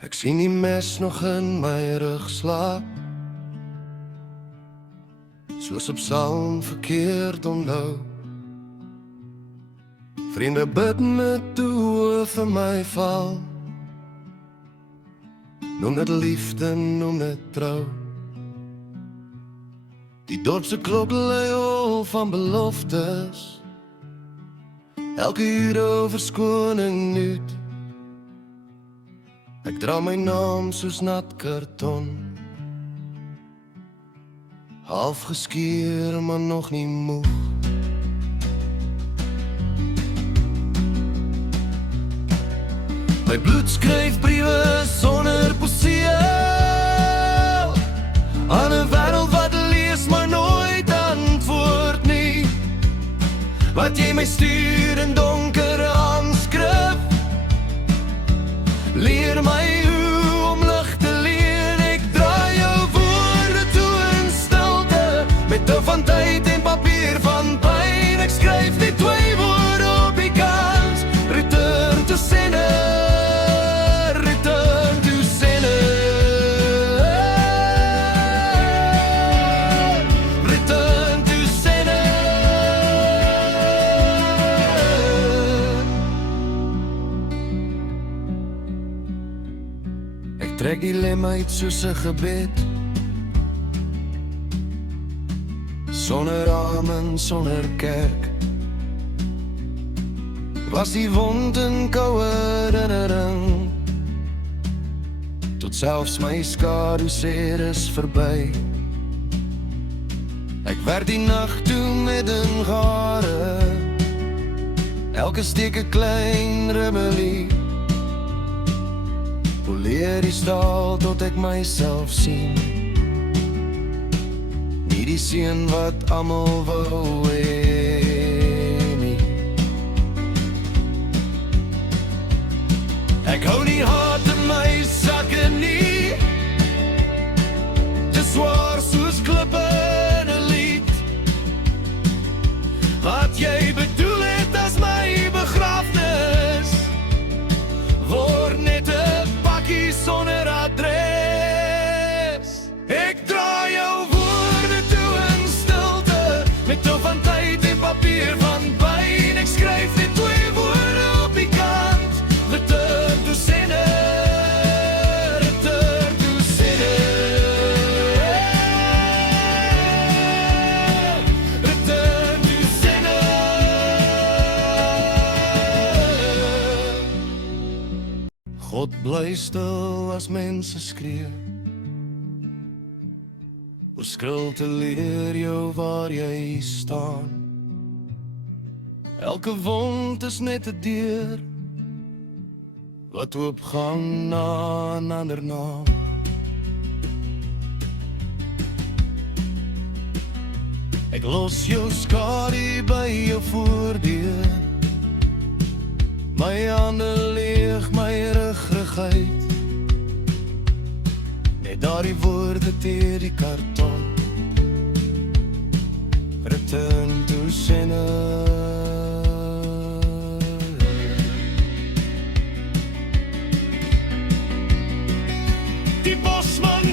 Ek sien die mes nog in my rug slaap, soos op Psalm verkeerd onthou. Vriende bid met toe vir my val, noem dit liefde, noem dit trou. Die dorpse klok lui al van beloftes, elke uur oor verskoning nuut. Ek dra my naam soos nat karton, half geskeer maar nog nie moeg. My bloed skryf briewe sonder poesie, aan 'n wêreld wat lees maar nooit antwoord nie. Wat jy my stuur in donker handskrif, leer my hoe om lig te leen. Ek draai jou woorde toe in stilte, met 'n van tyd en papier van pyn. Ek skryf net 2 woorde op die kant, return to sender. Trek die lem uit soos 'n gebed, sonder ramen, sonder kerk. Was die wond in koue herinnering, tot selfs my skadu sê dis verby. Ek werd die nag toe met 'n gare, elke steek 'n klein rebellie. Poleer die staal tot ek myself sien, nie die seun wat almal wou hê nie. Ek hou nie haat in my sakke nie, te swaar soos klippe in 'n lied. Wat jy bedoel het as my begrafnis, word net 'n sonder adres. Ek draai jou woorde toe in stilte, met 'n van tyd en papier van pyn. Ek skryf net 2 woorde op die kant, return to sender, return to sender, return to sender. God bly stil as mense skree, oor skrilte leer jou waar jy staan. Elke wond is net 'n deur, wat oopgaan na 'n ander naam. Ek los jou skadu by jou voordeur, my hande leeg, my rugrigheid, net daardie woorde teer die karton, return to sender. Die bosman